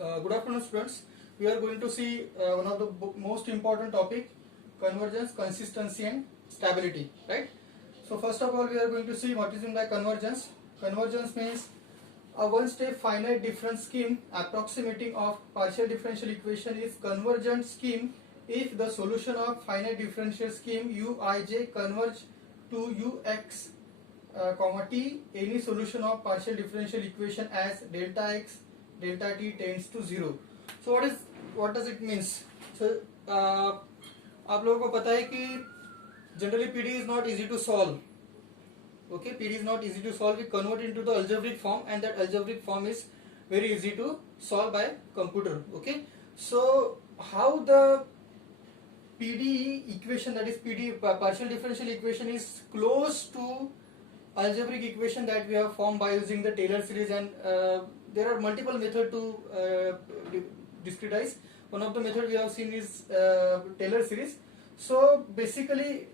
Good afternoon, students. We are going to see one of the most important topic, convergence, consistency, and stability. Right. So first of all, we are going to see what is meant by convergence. Convergence means a one-step finite difference scheme approximating of partial differential equation is convergent scheme if the solution of finite differential scheme uij converge to ux comma t, any solution of partial differential equation as delta x delta t tends to 0. So what does it means? So आप लोगों को पता है कि generally PD is not easy to solve. Okay, PD is not easy to solve. We convert into the algebraic form, and that algebraic form is very easy to solve by computer. Okay, so how the PDE equation, that is PD partial differential equation, is close to algebraic equation that we have formed by using the Taylor series, and there are multiple methods to discretize. One of the method we have seen is Taylor series. So basically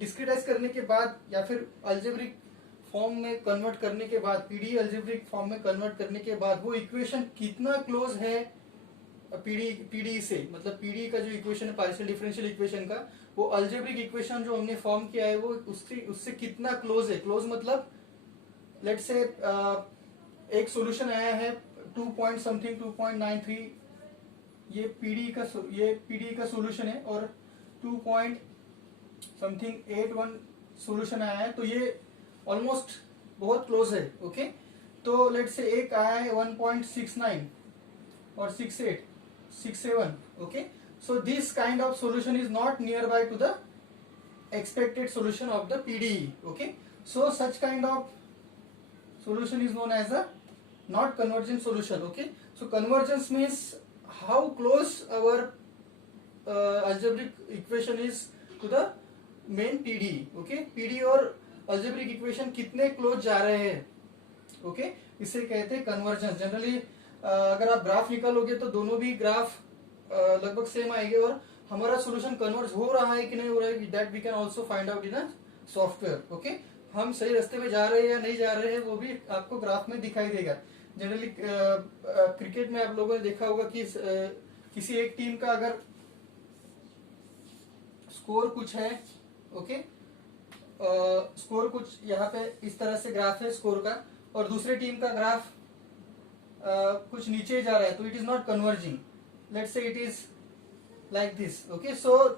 डिस्क्रिटाइज करने के बाद या फिर algebraic form में convert करने के बाद, PD algebraic form में कन्वर्ट करने के बाद वो इक्वेशन कितना क्लोज है पीडी से, मतलब पीडी का जो इक्वेशन है पार्शियल डिफरेंशियल इक्वेशन का, वो अल्जेब्रिक इक्वेशन जो हमने फॉर्म किया है वो उससे कितना क्लोज है. क्लोज मतलब लेट्स से एक सॉल्यूशन आया है 2.93, ये पीडी का सॉल्यूशन है, और 2.81 सॉल्यूशन आया है, तो ये ऑलमोस्ट बहुत क्लोज है. ओके, तो लेट्स से एक आया है 1.69 और 67. Okay, so this kind of solution is not near by two the expected solution of the PDE. Okay, so such kind of solution is known as a not convergent solution. Okay, so convergence means how close our algebraic equation is to the main PDE. Okay, PDE और algebraic equation कितने close जा रहे हैं. Okay, इसे कहते हैं convergence. Generally अगर आप ग्राफ निकालोगे तो दोनों भी ग्राफ लगभग सेम आएंगे, और हमारा सोल्यूशन कन्वर्ज हो रहा है कि नहीं हो रहा है, that we can also find out in a software. Okay, हम सही रास्ते पे जा रहे हैं या नहीं जा रहे हैं वो भी आपको ग्राफ में दिखाई देगा. जनरली क्रिकेट में आप लोगों ने देखा होगा कि किसी एक टीम का अगर स्कोर कुछ है, ओके, स्कोर कुछ यहाँ पे इस तरह से ग्राफ है स्कोर का, और दूसरे टीम का ग्राफ कुछ नीचे जा रहा है, तो it is not converging. Let's say it is like this. Okay, so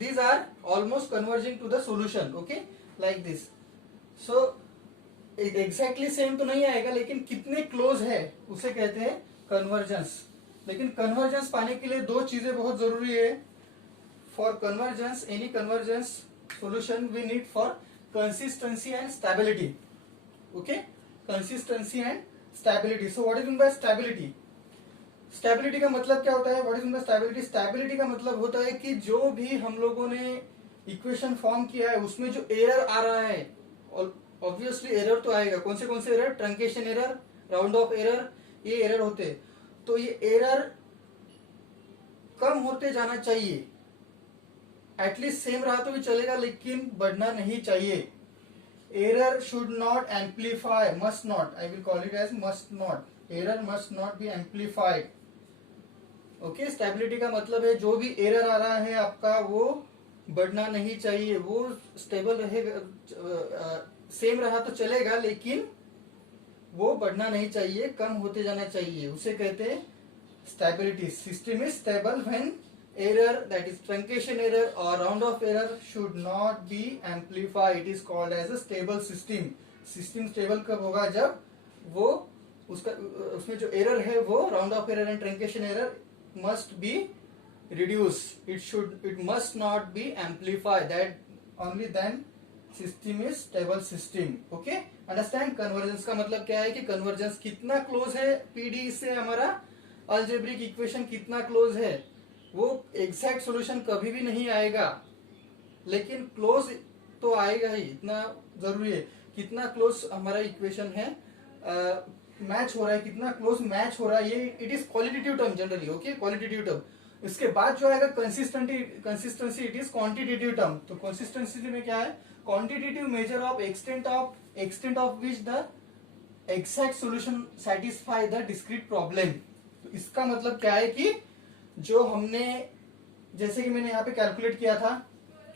these are almost converging to the solution. Okay, like this. So exactly same तो नहीं आएगा, लेकिन कितने क्लोज है उसे कहते हैं कन्वर्जेंस. लेकिन कन्वर्जेंस पाने के लिए दो चीजें बहुत जरूरी है. For convergence, any convergence solution we need for consistency and stability. Okay, consistency and stability. So what is mean by stability? Stability का मतलब क्या होता है? What is mean by stability? Stability का मतलब होता है कि जो भी हम लोगों ने इक्वेशन फॉर्म किया है उसमें जो एरर आ रहा है, ऑब्वियसली एरर तो आएगा. कौन से error? Truncation error, round off error, ये एरर होते. तो ये एरर कम होते जाना चाहिए. एटलीस्ट सेम रहा तो भी चलेगा, लेकिन बढ़ना नहीं चाहिए. Error should not amplify, must not, I will call it as must not. Error must not be amplified. Okay, stability का मतलब है जो भी एरर आ रहा है आपका वो बढ़ना नहीं चाहिए, वो स्टेबल रहेगा. सेम रहा तो चलेगा, लेकिन वो बढ़ना नहीं चाहिए, कम होते जाना चाहिए. उसे कहते हैं stability. System is stable when error, that is truncation error और round off error, should not be amplified. It is called as a stable system. System stable कब होगा? जब वो उसमें जो एरर है वो round off error and truncation error must be reduced. It must not be amplified. That only then system is stable system. Okay, understand? convergence का मतलब क्या है कि convergence कितना close है PD से, हमारा algebraic equation कितना close है. वो exact solution कभी भी नहीं आएगा, लेकिन close तो आएगा ही. इतना जरूरी है कितना close हमारा equation है, मैच हो रहा है, कितना क्लोज मैच हो रहा है. ये it is qualitative term generally. Okay, qualitative term. इसके बाद जो आएगा consistency, it is quantitative term. तो कंसिस्टेंसी में क्या है? Quantitative measure of extent of which the exact solution satisfy the discrete problem. तो इसका मतलब क्या है कि जो हमने, जैसे कि मैंने यहाँ पे कैलकुलेट किया था,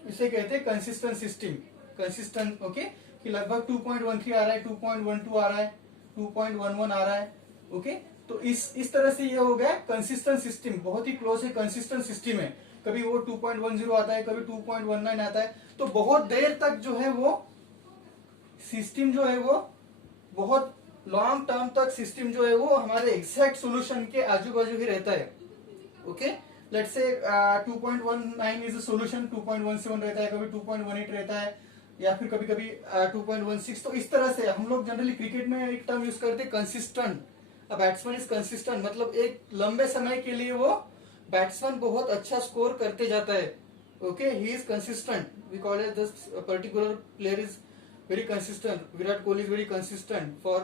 इसे कहते हैं कंसिस्टेंट सिस्टम, कंसिस्टेंट, ओके, कि लगभग 2.13 आ रहा है, 2.12 आ रहा है, 2.11 आ रहा है, ओके। तो इस तरह से ये हो गया कंसिस्टेंट सिस्टम, बहुत ही क्लोज है, कंसिस्टेंट सिस्टम है। कभी वो 2.10 आता है, कभी 2.19 आता है, तो बहुत देर तक जो है वो सिस्टम जो है वो बहुत लॉन्ग टर्म तक सिस्टम जो है वो हमारे एग्जैक्ट सॉल्यूशन के आजू बाजू ही रहता है, okay. Let's say 2.19 is a solution, 2.17 रहता है, कभी 2.18 रहता है, या फिर कभी कभी 2.16। तो इस तरह से हम लोग जनरली क्रिकेट में एक टर्म यूज करते हैं कंसिस्टेंट। बैट्समैन इज कंसिस्टेंट, मतलब एक लंबे समय के लिए वो बैट्समैन बहुत अच्छा स्कोर करते जाता है, okay, he is consistent, we call it this particular player is very consistent. Virat Kohli is very consistent for,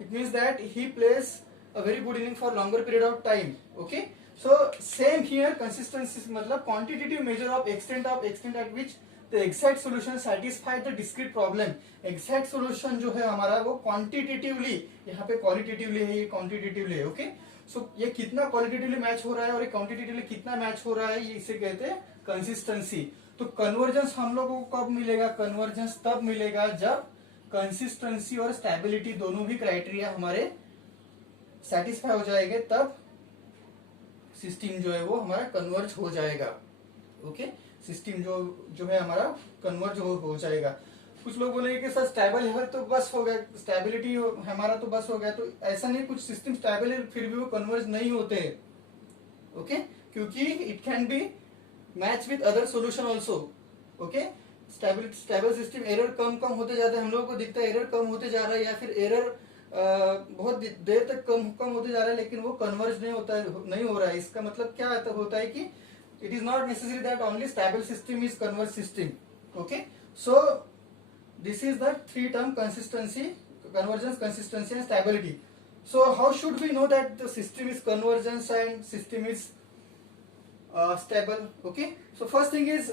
it means that he plays a very good inning for longer period of time, okay. So same here, consistency मतलब quantitative measure of extent at which the exact solution satisfy the discrete problem. exact solution जो है हमारा वो quantitatively, यहाँ पे qualitatively है, ये quantitatively है, okay. So ये कितना qualitatively मैच हो रहा है और ये quantitatively कितना मैच हो रहा है, ये इसे कहते हैं consistency. तो कन्वर्जेंस हम लोगों को कब मिलेगा? कन्वर्जेंस तब मिलेगा जब कंसिस्टेंसी और स्टेबिलिटी दोनों भी क्राइटेरिया हमारे सेटिस्फाई हो जाएंगे, तब सिस्टम जो है वो हमारा कन्वर्ज हो जाएगा, ओके। सिस्टम जो है हमारा कन्वर्ज हो जाएगा। कुछ लोग बोलेंगे कि सर स्टेबल है तो बस हो गया, स्टेबिलिटी हमारा तो बस हो गया, तो ऐसा नहीं, कुछ सिस्टम स्टेबल है फिर भी वो कन्वर्ज नहीं होते, ओके, क्योंकि it can be match with other solution also, okay. Stable system error कम होते जाते हैं, हम लोगों को दिखता है एरर कम होते जा रहा है, या फिर एरर बहुत देर तक कम होते जा रहा है, लेकिन वो कन्वर्ज नहीं होता है, नहीं हो रहा है। इसका मतलब क्या होता है कि it is not necessary that only stable system is converge system, okay. So this is the three term consistency, convergence, consistency and stability. So how should we know that the system is convergence and system is stable? Okay, so first thing is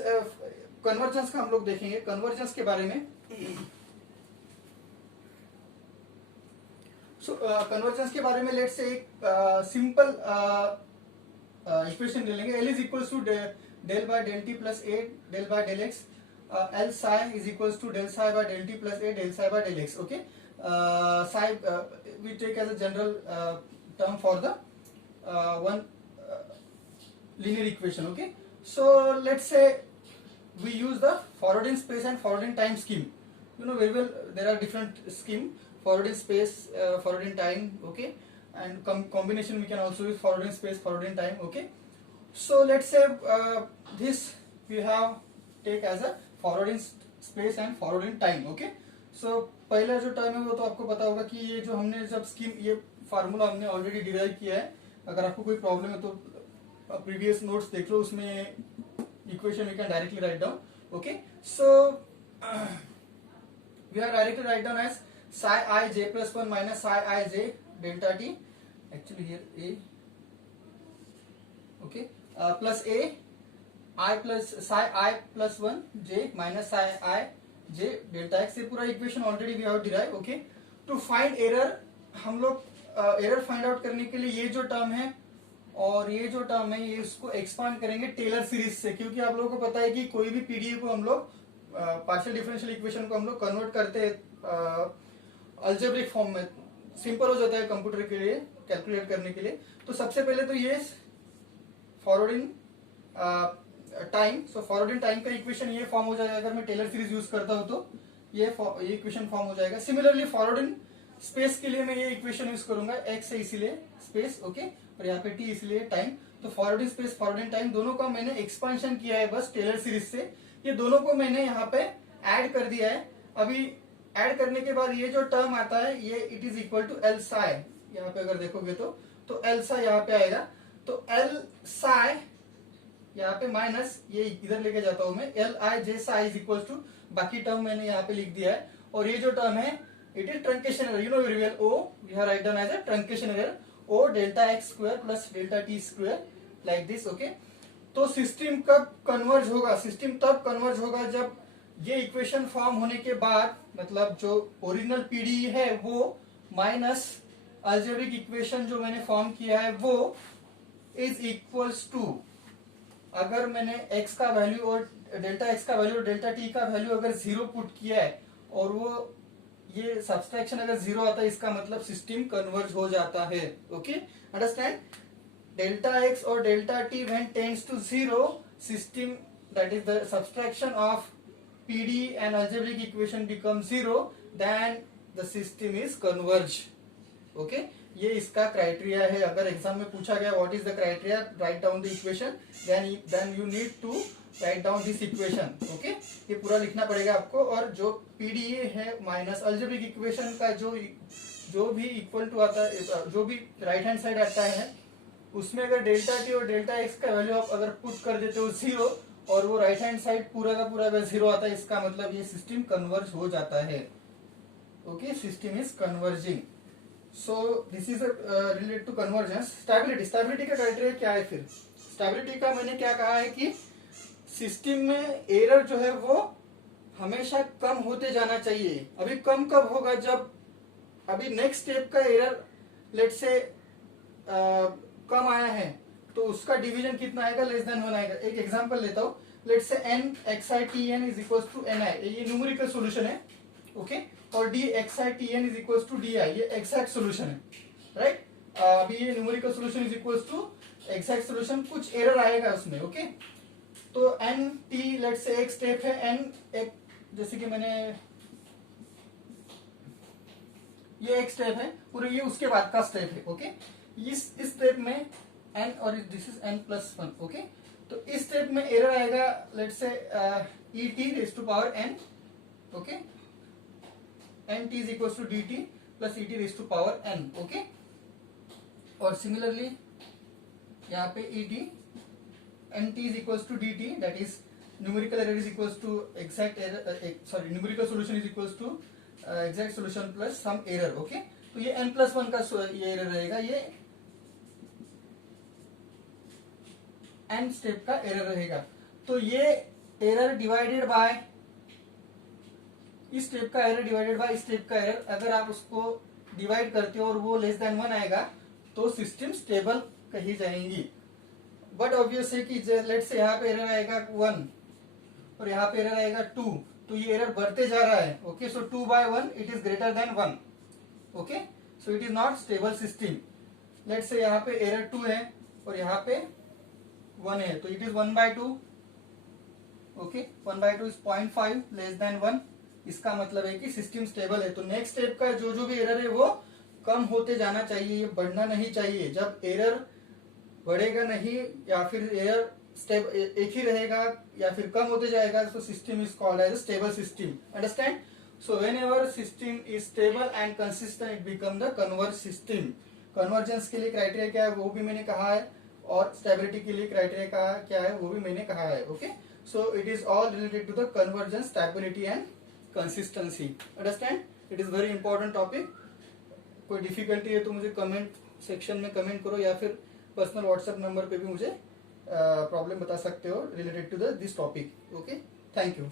convergence का हम लोग देखेंगे, convergence के बारे में. So convergence के बारे में let's say एक simple equation ले लेंगे. L is equals to del by del t plus a del by del x. L psi is equals to del psi by del t plus a del psi by del x. Okay, psi we take as a general term for the one linear equation. Okay, so let's say we use the forward in space and forward in time scheme. You know very well there are different scheme, forward in space, forward in time. Okay, and combination we can also use forward in space, forward in time. Okay, so let's say this we have take as a forward in space and forward in time. Okay, so पहला जो term है वो तो आपको पता होगा कि ये जो हमने जब स्कीम, ये फार्मूला हमने ऑलरेडी डिराइव किया है. अगर आपको कोई प्रॉब्लम है तो प्रीवियस नोट्स देख लो, उसमें equation we can directly write down. Okay, so we are directly write down as psi I j plus 1 minus psi I j delta t, actually here a, okay, plus a I plus psi I plus 1 j minus psi I j delta x. से पूरा equation already we have derive. Okay, to find error, हम लोग error find out करने के लिए ये जो term है और ये जो टर्म है ये इसको एक्सपांड करेंगे टेलर सीरीज से, क्योंकि आप लोगों को पता है कि कोई भी पीडीए को हम लोग पार्शियल डिफरेंशियल इक्वेशन को हम लोग कन्वर्ट करते हैं अलजेब्रिक फॉर्म में. सिंपल हो जाता है कंप्यूटर के लिए कैलकुलेट करने के लिए. तो सबसे पहले तो ये forward in time, so forward in time का इक्वेशन ये फॉर्म हो जाएगा. अगर मैं टेलर सीरीज यूज करता हूं तो ये इक्वेशन फॉर्म हो जाएगा. सिमिलरली फॉरवर्ड इन स्पेस के लिए मैं ये इक्वेशन यूज करूंगा. एक्स है इसीलिए स्पेस, ओके, और यहाँ पे टी इसलिए टाइम. तो forward in space, forward in time दोनों का मैंने एक्सपांशन किया है बस टेलर सीरीज से. ये दोनों को मैंने यहाँ पे ऐड कर दिया है. अभी ऐड करने के बाद ये जो टर्म आता है ये it is equal to L psi. यहाँ पे अगर देखोगे तो एल साई यहाँ पे आएगा. तो एल साई यहाँ पे माइनस ये इधर लेके जाता हूं मैं, L I J psi is equal to बाकी टर्म मैंने यहाँ पे लिख दिया है. और ये जो टर्म है it is truncation error, you know very well. Oh we have write down as a truncation error. Oh delta x square plus delta T square like this. Okay, तो सिस्टम कब कन्वर्ज होगा? System तब converge होगा जब ये equation form होने के बाद, मतलब जो ओरिजिनल पीडी है वो माइनस अल्जेब्रिक इक्वेशन जो मैंने फॉर्म किया है वो इज इक्वल्स टू, अगर मैंने x का वैल्यू और डेल्टा x का वैल्यू और डेल्टा t का वैल्यू अगर 0 पुट किया है और वो ये सब्सट्रैक्शन अगर 0 आता है, इसका मतलब सिस्टम कन्वर्ज हो जाता है। Okay, understand? डेल्टा x और delta t when tends to 0, system that is the subtraction of PD and algebraic equation become 0, then the system is converge. Okay, ये इसका क्राइटेरिया है। अगर एग्जाम में पूछा गया what is the criteria, write down the equation, then you need to write down this equation. Okay, ये पूरा लिखना पड़ेगा आपको। और जो पीडीए है माइनस अल्जेब्रिक इक्वेशन का जो भी इक्वल टू आता है, जो भी राइट हैंड साइड आता है, उसमें अगर डेल्टा टी और डेल्टा एक्स का वैल्यू आप अगर पुट कर देते हो 0 और वो राइट हैंड साइड पूरा का पूरा अगर 0 आता है, इसका मतलब ये सिस्टम कन्वर्ज हो जाता है। Okay, system is converging. So this is related to convergence. Stability का क्राइटेरिया क्या है? फिर स्टेबिलिटी का मैंने क्या कहा है कि सिस्टम में एरर जो है वो हमेशा कम होते जाना चाहिए। अभी कम कब होगा? जब अभी नेक्स्ट स्टेप का एरर लेट से कम आया है तो उसका डिवीजन कितना आएगा? लेस देन 1 आएगा। एक एग्जांपल लेता हूं, लेट से n xi tn is equal to ni, ये न्यूमेरिकल सॉल्यूशन है। ओके, और d xi tn is equal to di, ये एग्जैक्ट सॉल्यूशन है, राइट? अभी ये numerical solution is equal to exact solution, कुछ एरर आएगा उसमें। ओके, तो n t लेट से एक स्टेप है, n एक, जैसे कि मैंने ये एक स्टेप है पूरे, ये उसके बाद का स्टेप है। ओके, इस स्टेप में n और this is n plus 1। Okay, तो इस स्टेप में एरर आएगा late say e t raise to power n। Okay, n t is equal to D T plus E T raise to power n। Okay, और similarly यहाँ पे e t n t is equal to D T, that is numerical error is equal to exact error, sorry numerical solution is equal to exact solution plus some error. Okay, तो ये n plus 1 का ये error रहेगा, ये n step का error रहेगा। तो ये एरर डिवाइडेड बाय इस स्टेप का एरर डिवाइडेड बाय इस स्टेप का एरर, अगर आप उसको डिवाइड करते हो और वो लेस देन 1 आएगा तो सिस्टम स्टेबल कही जाएंगी। बट ऑब्वियस है कि लेट से यहाँ पे एरर आएगा 1 और यहाँ पे एरर आएगा 2, तो ये एरर बढ़ते जा रहा है। Okay, so 2 by 1 it is greater than 1। Okay, so it is not stable system. Let say यहाँ पे एरर 2 है और यहाँ पे 1 है, तो it is 1 by 2। Okay, 1 by 2 is 0.5 less than 1, इसका मतलब है कि सिस्टम स्टेबल है। तो नेक्स्ट स्टेप का जो भी एरर है वो कम होते जाना चाहिए, ये बढ़ना नहीं चाहिए। जब एरर बढ़ेगा नहीं या फिर एरर स्टेप एक ही रहेगा या फिर कम होते जाएगा, तो system is called as stable system. Understand? So whenever system is stable and consistent it become the converge system. Convergence के लिए क्राइटेरिया क्या है वो भी मैंने कहा है, और स्टेबिलिटी के लिए क्राइटेरिया क्या है वो भी मैंने कहा है। Okay, so it is all related to the convergence, stability and consistency. Understand? It is very important topic. कोई डिफिकल्टी है तो मुझे कमेंट सेक्शन में कमेंट करो या फिर पर्सनल व्हाट्सएप नंबर पे भी मुझे प्रॉब्लम बता सकते हो related to this topic. Okay, thank you.